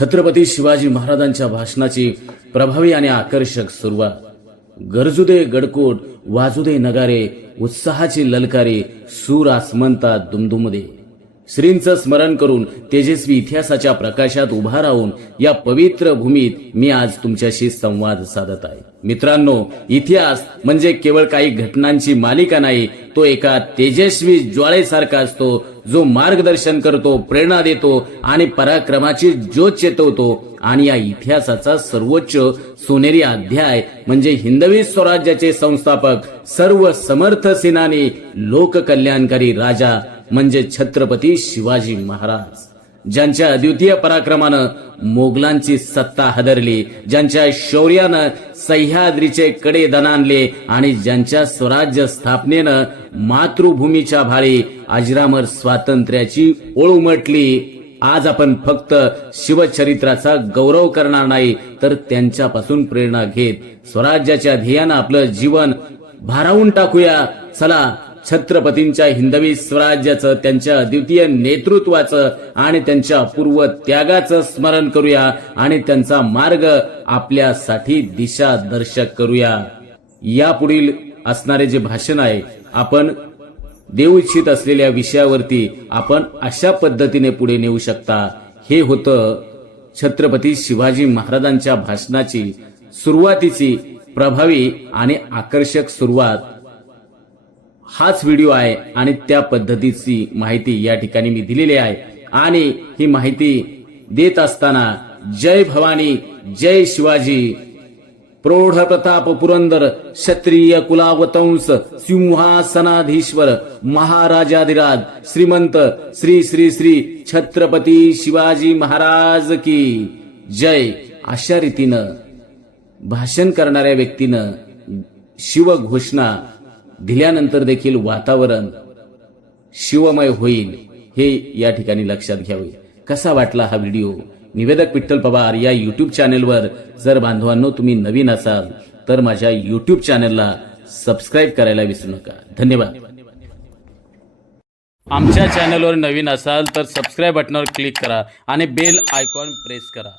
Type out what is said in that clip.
छत्रपती शिवाजी महाराजांच्या भाषणाची प्रभावी आणि आकर्षक सुरुवात. गरजू दे गडकोट वाजू दे नगारे उत्साहाची ललकारी सूर आसमंतात दुमदुमदे. दे श्रींचं स्मरण करून तेजस्वी इतिहासाच्या प्रकाशात उभा राहून या पवित्र भूमीत मी आज तुमच्याशी संवाद साधत आहे. मित्रांनो इतिहास म्हणजे केवळ काही घटनांची मालिका नाही तो एका तेजस्वी ज्वाळेसारखा असतो जो मार्गदर्शन करतो प्रेरणा देतो आणि पराक्रमाची ज्योत चेतवतो. आणि या इतिहासाचा सर्वोच्च सोनेरी अध्याय म्हणजे हिंदवी स्वराज्याचे संस्थापक सर्व समर्थ सेनानी लोककल्याणकारी राजा म्हणजे छत्रपती शिवाजी महाराज ज्यांच्या अद्वितीय पराक्रमानं मोगलांची सत्ता हदरली ज्यांच्या शौर्यानं सह्याद्रीचे कडे दणानले आणि ज्यांच्या स्वराज्य स्थापनेनं मातृभूमीच्या भाळी अजरामर स्वातंत्र्याची ओळ उमटली. आज आपण फक्त शिवचरित्राचा गौरव करणार नाही तर त्यांच्यापासून प्रेरणा घेत स्वराज्याच्या ध्येयानं आपलं जीवन भारावून टाकूया. चला छत्रपतींच्या हिंदवी स्वराज्याचं त्यांच्या अद्वितीय नेतृत्वाचं आणि त्यांच्या अपूर्व त्यागाचं स्मरण करूया आणि त्यांचा मार्ग आपल्यासाठी दिशा दर्शक करूया. यापुढील असणारे जे भाषण आहे आपण देऊ इच्छित असलेल्या विषयावरती आपण अशा पद्धतीने पुढे नेऊ शकता. हे होतं छत्रपती शिवाजी महाराजांच्या भाषणाची सुरुवातीची प्रभावी आणि आकर्षक सुरुवात. हाच व्हिडिओ आहे आणि त्या पद्धतीची माहिती या ठिकाणी मी दिलेली आहे. आणि ही माहिती देत असताना जय भवानी जय शिवाजी. प्रौढ प्रताप पुरंदर क्षत्रिय कुलावतंस सिंहासनाधीश्वर महाराजाधिराज श्रीमंत श्री श्री श्री छत्रपती शिवाजी महाराज की जय. अशा रीतीनं भाषण करणाऱ्या व्यक्तीनं शिवघोषणा दिल्यानंतर देखील वातावरण शिवमय होईल हे या ठिकाणी लक्षात घ्यावे. कसा वाटला हा व्हिडिओ? निवेदक विठ्ठल पवार या युट्यूब चॅनेलवर जर बांधवांनो तुम्ही नवीन असाल तर माझ्या युट्यूब चॅनेलला सबस्क्राईब करायला विसरू नका. धन्यवाद. आमच्या चॅनलवर नवीन असाल तर सबस्क्राईब बटनावर क्लिक करा आणि बेल आयकॉन प्रेस करा.